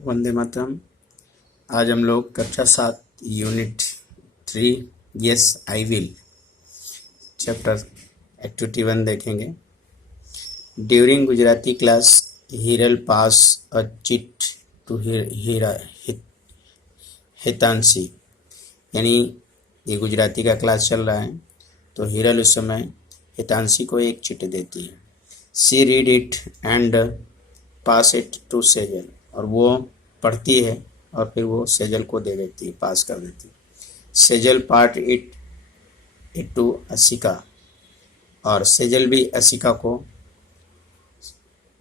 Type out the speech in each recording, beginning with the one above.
वंदे मातरम। आज हम लोग कक्षा 7 unit 3 yes I will chapter activity 1 देखेंगे। During Gujarati class Hiral pass a chit to Hitanshi, यानी ये गुजराती का क्लास चल रहा है तो हिरल उस समय हितांशी को एक चिट देती है। She read it and pass it to Sejal, और वो पढ़ती है और फिर वो सेजल को दे देती है, पास कर देती है। Sejal part it to Asika, और सेजल भी असिका को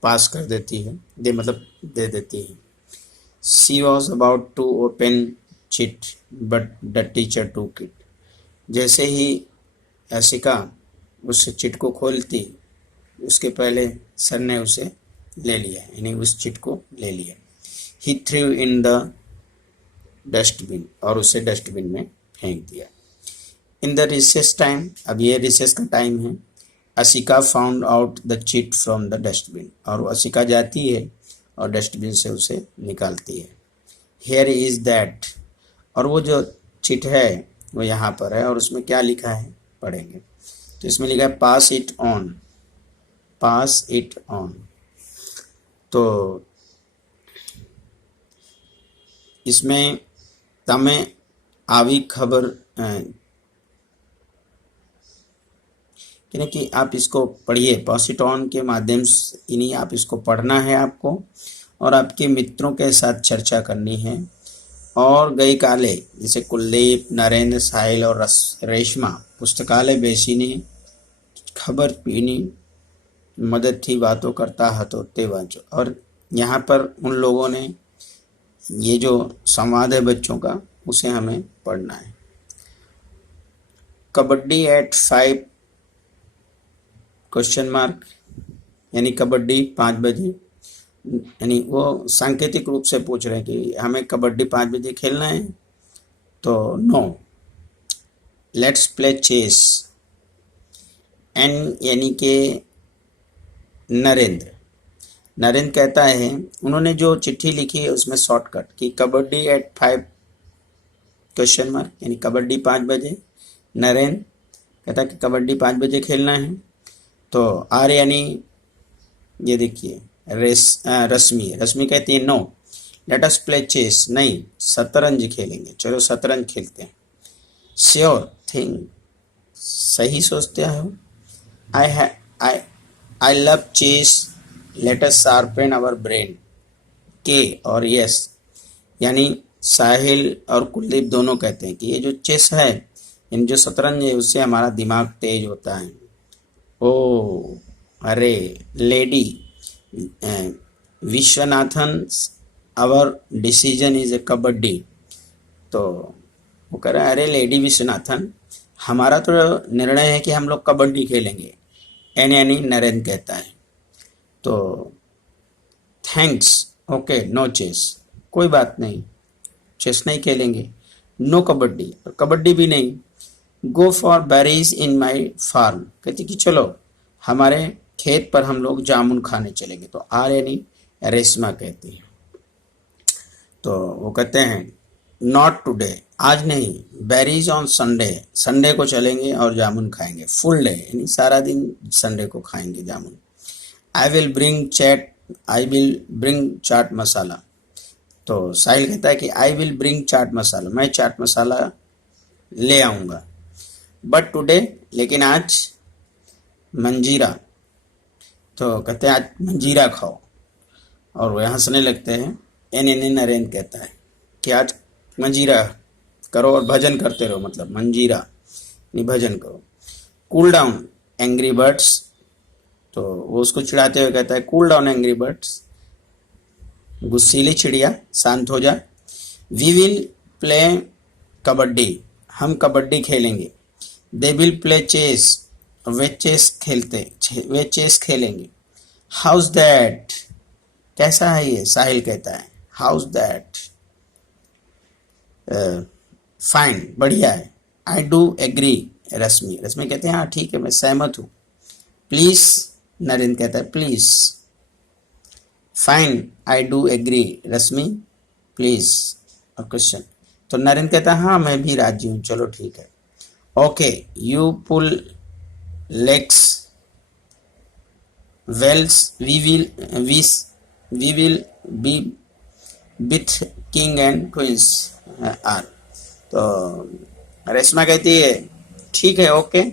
पास कर देती है, दे देती है। She was about to open chit but the teacher took it. जैसे ही असिका उस चिट को खोलती उसके पहले सर ने उसे ले लिया, यानी उस चिट को ले लिया। ही थ्रू इन द डस्टबिन, और उसे डस्टबिन में फेंक दिया। इन द रिसेस टाइम, अब ये रिसेस का टाइम है। Asika found out the chit from the dustbin, और असिका जाती है और डस्टबिन से उसे निकालती है। हियर इज दैट, और वो जो चिट है वो यहाँ पर है, और उसमें क्या लिखा है पढ़ेंगे। तो इसमें लिखा है pass it on, pass it on. तो इसमें तमे आवी खबर कि आप इसको पढ़िए, पास इट ऑन के माध्यम से, यानी आप इसको पढ़ना है आपको, और आपके मित्रों के साथ चर्चा करनी है। और गई काले, जैसे कुलदीप, नरेंद्र, साहिल और रेशमा पुस्तकालय बेसीने खबर पीनी मदद थी बातों करता हतो ते वांचो। और यहाँ पर उन लोगों ने ये जो संवाद है बच्चों का, उसे हमें पढ़ना है। कबड्डी एट 5 क्वेश्चन मार्क, यानी कबड्डी 5 बजे, यानी वो सांकेतिक रूप से पूछ रहे हैं कि हमें कबड्डी 5 बजे खेलना है। तो no, let's play chess. N यानी के नरेंद्र कहता है, उन्होंने जो चिट्ठी लिखी है उसमें शॉर्टकट कि कबड्डी एट 5 क्वेश्चन मार्क, यानी कबड्डी 5 बजे। नरेंद्र कहता है कि कबड्डी 5 बजे खेलना है। तो आर यानी ये देखिए रश्मि कहती है no let us play chess, नहीं शतरंज खेलेंगे, चलो शतरंज खेलते हैं। श्योर थिंग, सही सोचते हो। I love chess, let us sharpen our brain. के और यस, यानी साहिल और कुलदीप दोनों कहते हैं कि ये जो चेस है, इन जो शतरंज है, उससे हमारा दिमाग तेज होता है। ओ अरे lady Vishwanathan, our decision is a kabaddi. तो वो कह रहे हैं, अरे लेडी विश्वनाथन, हमारा तो निर्णय है कि हम लोग कबड्डी खेलेंगे। एन यानी नरेंद्र कहता है। तो थैंक्स, ओके नो चेस, कोई बात नहीं, चेस नहीं खेलेंगे। नो कबड्डी, और कबड्डी भी नहीं। Go for berries in my farm, कहती कि चलो हमारे खेत पर हम लोग जामुन खाने चलेंगे। तो आर यानी रेशमा कहती है। तो वो कहते हैं नॉट टुडे, आज नहीं। बेरीज ऑन संडे, संडे को चलेंगे और जामुन खाएंगे। फुल डे यानी सारा दिन संडे को खाएंगे जामुन। I will bring chaat masala. तो साहिल कहता है कि I will bring chaat masala, मैं चाट मसाला ले आऊँगा। बट टुडे, लेकिन आज मंजीरा। तो कहते हैं आज मंजीरा खाओ, और वो हंसने लगते हैं। एन नरेंद्र कहता है कि आज मंजीरा करो और भजन करते रहो, मतलब मंजीरा नहीं भजन करो। कूल डाउन एंग्री बर्ड्स, तो वो उसको चिढ़ाते हुए कहता है कूल डाउन एंग्री बर्ड्स, गुस्सीली चिड़िया शांत हो जा। वी विल प्ले कबड्डी, हम कबड्डी खेलेंगे। दे विल प्ले चेस, वे चेस खेलेंगे। हाउस दैट, कैसा है ये, साहिल कहता है हाउस दैट, फाइन, बढ़िया है। आई डू एग्री, रश्मि कहते हैं हाँ ठीक है, मैं सहमत हूँ। प्लीज, नरेंद्र कहता है please. Fine, I do agree, Rashmi please question. तो नरेंद्र कहता है हाँ मैं भी राजी हूँ, चलो ठीक है। Okay, you pull legs wells we will be with king and queens are. तो रेशमा कहती है ठीक है, ओके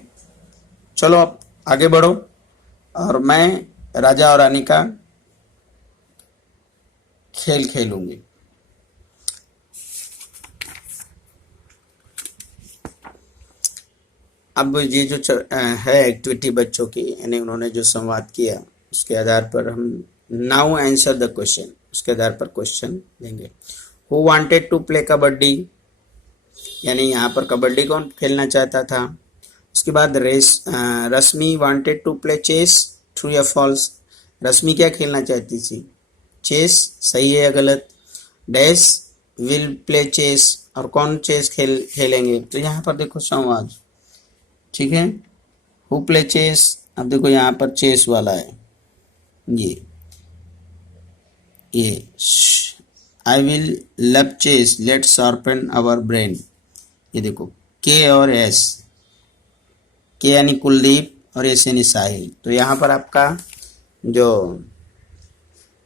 चलो अब आगे बढ़ो, और मैं राजा और रानी का खेल खेलूंगी। अब ये जो है एक्टिविटी बच्चों की, यानी उन्होंने जो संवाद किया उसके आधार पर हम नाउ आंसर द क्वेश्चन, उसके आधार पर क्वेश्चन देंगे। Who wanted to play kabaddi, यानी यहाँ पर कबड्डी कौन खेलना चाहता था। उसके बाद Rashmi wanted to play chess, true या फॉल्स। रश्मि क्या खेलना चाहती थी, चेस, सही है या गलत। डैश विल प्ले चेस, और कौन चेस खेलेंगे। तो यहाँ पर देखो संवाद, ठीक है। हु प्ले चेस, अब देखो यहाँ पर चेस वाला है, ये I will love chess let's sharpen our brain. ये देखो के और एस, के यानी कुलदीप और एस यानी साहिल। तो यहाँ पर आपका जो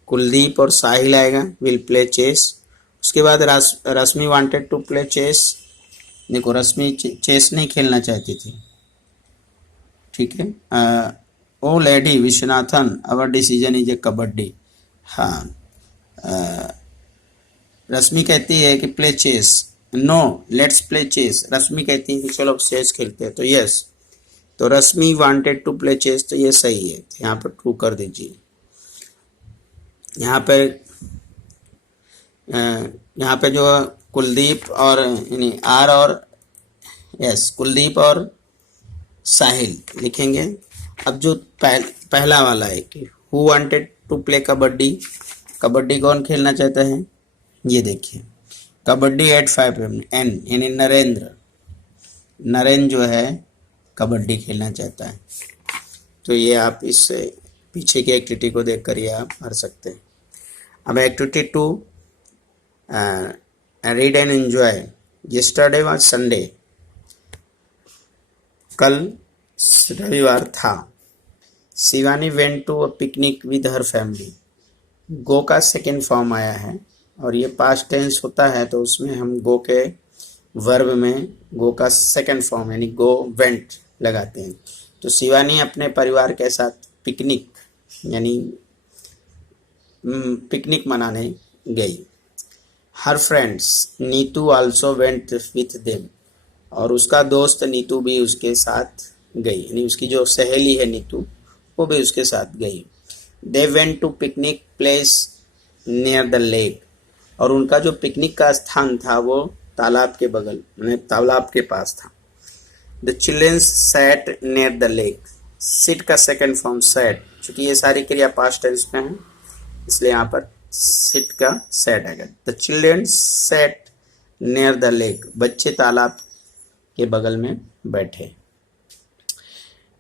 कुलदीप और साहिल आएगा, विल प्ले चेस। उसके बाद Rashmi wanted to play chess, देखो रश्मि चेस नहीं खेलना चाहती थी, ठीक है। Oh lady Vishwanathan our decision is a kabaddi. हाँ, रश्मि कहती है कि play chess, no let's play chess. Rashmi कहती है कि चलो चेस खेलते हैं, तो यस। तो रश्मि वांटेड टू प्ले चेस, तो ये सही है, तो यहाँ पर ट्रू कर दीजिए। यहाँ पे जो कुलदीप और यानी आर और यस, कुलदीप और साहिल लिखेंगे। अब जो पहला वाला है कि who wanted to play kabaddi, kabaddi कौन खेलना चाहता है, ये देखिए कबड्डी एट 5 PM, एन यानी नरेंद्र जो है कबड्डी खेलना चाहता है। तो ये आप इस पीछे की एक्टिविटी को देख कर ये आप भर सकते हैं। अब activity 2, read and enjoy. Yesterday was Sunday, कल रविवार था। Shivani went to a picnic with her family. Go का सेकेंड फॉर्म आया है और ये पास्ट टेंस होता है, तो उसमें हम गो के वर्ब में गो का सेकेंड फॉर्म यानी गो वेंट लगाते हैं। तो शिवानी अपने परिवार के साथ पिकनिक यानी पिकनिक मनाने गई। हर friends Neetu also went with them, और उसका दोस्त नीतू भी उसके साथ गई, यानी उसकी जो सहेली है नीतू वो भी उसके साथ गई। They went to picnic place near the lake, और उनका जो पिकनिक का स्थान था वो तालाब के बगल यानी तालाब के पास था। The children sat near the lake, sit का सेकेंड फॉर्म सैट, चूंकि ये सारी क्रिया पास्ट टेंस में है इसलिए यहाँ पर सिट का सैट आएगा। The children sat near the lake, बच्चे तालाब के बगल में बैठे।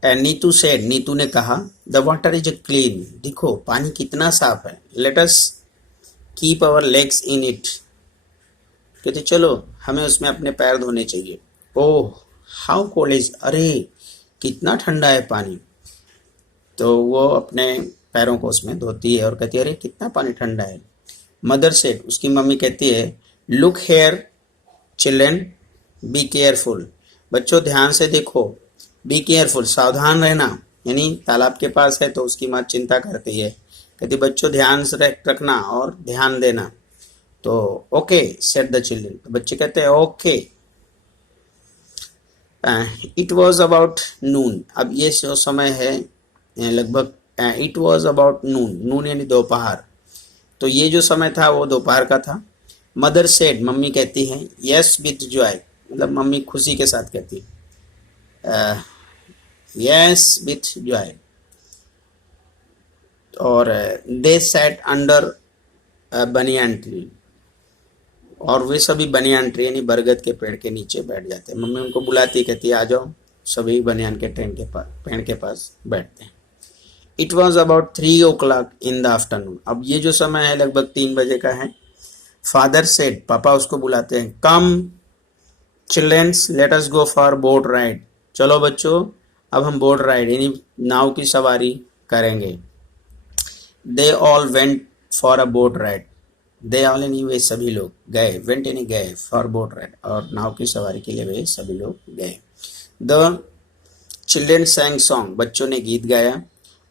नीतू सेड, नीतू ने कहा द वाटर इज क्लीन, देखो पानी कितना साफ है। Let us keep our legs in it, कहते चलो हमें उसमें अपने पैर धोने चाहिए। ओह हाउ कोल्ड इज, अरे कितना ठंडा है पानी। तो वो अपने पैरों को उसमें धोती है और कहती है अरे कितना पानी ठंडा है। मदर सेड, उसकी मम्मी कहती है look here children be careful, बच्चों ध्यान से देखो। बी केयरफुल, सावधान रहना, यानी तालाब के पास है तो उसकी माँ चिंता करती है, कहती बच्चों ध्यान से रखना और ध्यान देना। तो ओके सेड द चिल्ड्रन, तो बच्चे कहते हैं ओके। इट वॉज अबाउट नून, अब ये जो समय है लगभग इट वॉज अबाउट नून, नून यानी दोपहर, तो ये जो समय था वो दोपहर का था। मदर सेड, मम्मी कहती है यस विथ जॉय, मतलब मम्मी खुशी के साथ कहती है यस विथ जॉय। और दे सैट अंडर बनियान ट्री, और वे सभी बनियान ट्री यानी बरगद के पेड़ के नीचे बैठ जाते हैं। मम्मी उनको बुलाती कहती आ जाओ, सभी बनियान के पेड़ के पास बैठते हैं। It was about 3 o'clock in the afternoon, अब ये जो समय है लगभग 3 बजे का है। फादर सेड, पापा उसको बुलाते हैं, come childrens let us go for boat ride, चलो बच्चों अब हम बोट राइड यानी नाव की सवारी करेंगे। They all went for a boat ride, they all यानी वे सभी लोग गए, वेंट यानी गए, फॉर बोट राइड और नाव की सवारी के लिए वे सभी लोग गए। द चिल्ड्रन सैंग सॉन्ग, बच्चों ने गीत गाया।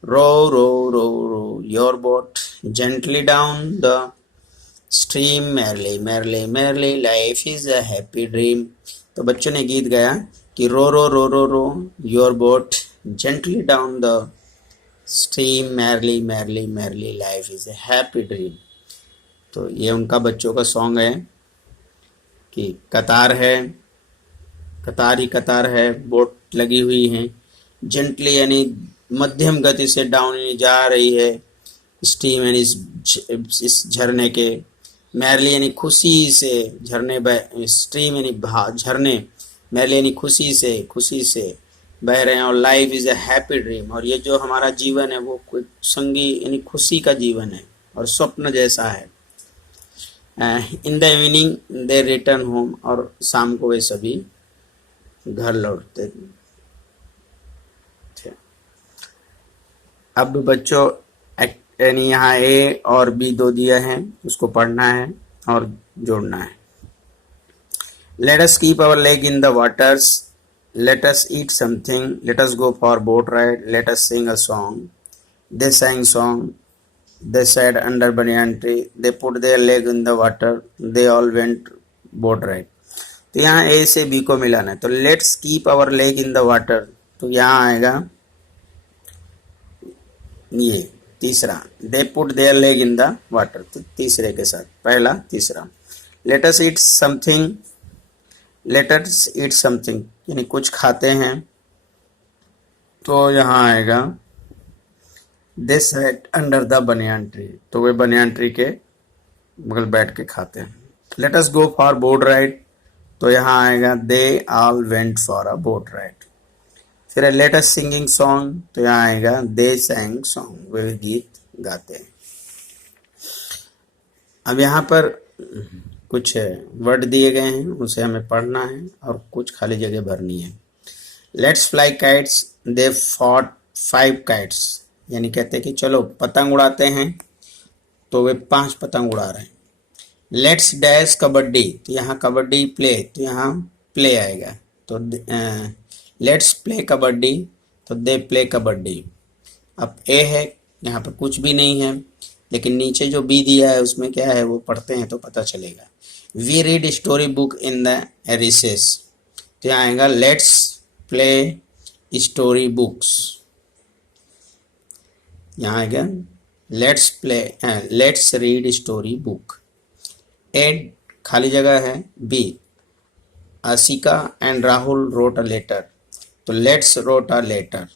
Row row row row your boat gently down the stream merrily merrily merrily life is a happy dream, तो बच्चों ने गीत गाया कि row row row row row your boat gently down the stream merrily merrily merrily life is a happy dream. तो ये उनका बच्चों का सॉन्ग है कि कतार है, कतार ही कतार है, बोट लगी हुई है, जेंटली यानी मध्यम गति से डाउन यानी जा रही है, स्ट्रीम यानी इस झरने के, मैरली यानी खुशी से, झरने स्ट्रीम यानी झरने, मैरली यानी खुशी से बह रहे हैं, और life is a happy dream, और ये जो हमारा जीवन है वो कोई संगी यानी खुशी का जीवन है और स्वप्न जैसा है। In the evening they return home, और शाम को वे सभी घर लौटते थे। अब बच्चों यानी यहाँ ए और बी दो दिया है, उसको पढ़ना है और जोड़ना है। Let us keep our leg in the waters, let us eat something, let us go for boat ride, let us sing a song. They sang song, they sat under banyan tree, they put their leg in the water, they all went boat ride. तो यहाँ ए से B को मिलाना है, तो let's keep our leg in the water, तो यहाँ आएगा ये तीसरा, they put their leg in the water, तो तीसरे के साथ पहला तीसरा। Let us eat something, let us eat something यानी कुछ खाते हैं, तो यहाँ आएगा they sat under the banyan tree, तो वे बनियान ट्री के बगल बैठ के खाते हैं। Late us go for boat ride, तो यहाँ आएगा they all went for a boat ride. फिर लेट अस सिंगिंग सॉन्ग, तो यहाँ आएगा दे सैंग सॉन्ग, वे गीत गाते हैं। अब यहाँ पर कुछ वर्ड दिए गए हैं, उसे हमें पढ़ना है और कुछ खाली जगह भरनी है। Let's fly kites, they fought 5 kites, यानी कहते हैं कि चलो पतंग उड़ाते हैं, तो वे 5 पतंग उड़ा रहे हैं। लेट्स डैश कबड्डी, तो यहाँ कबड्डी प्ले, तो यहाँ प्ले आएगा, तो लेट्स प्ले कबड्डी, तो दे प्ले कबड्डी। अब ए है, यहाँ पर कुछ भी नहीं है, लेकिन नीचे जो बी दिया है उसमें क्या है वो पढ़ते हैं तो पता चलेगा। We read story book in the recess, तो यहाँ आएगा लेट्स प्ले स्टोरी बुक्स, यहाँ आएगा लेट्स रीड स्टोरी बुक। एड खाली जगह है, B Ashika and Rahul wrote a letter, तो लेट्स रोट अ लेटर,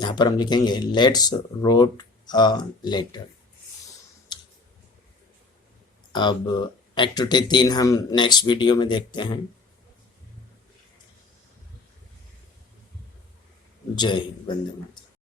यहाँ पर हम लिखेंगे लेट्स रोट अ लेटर। अब एक्टिविटी 3 हम नेक्स्ट वीडियो में देखते हैं। जय हिंद, वंदे मातरम।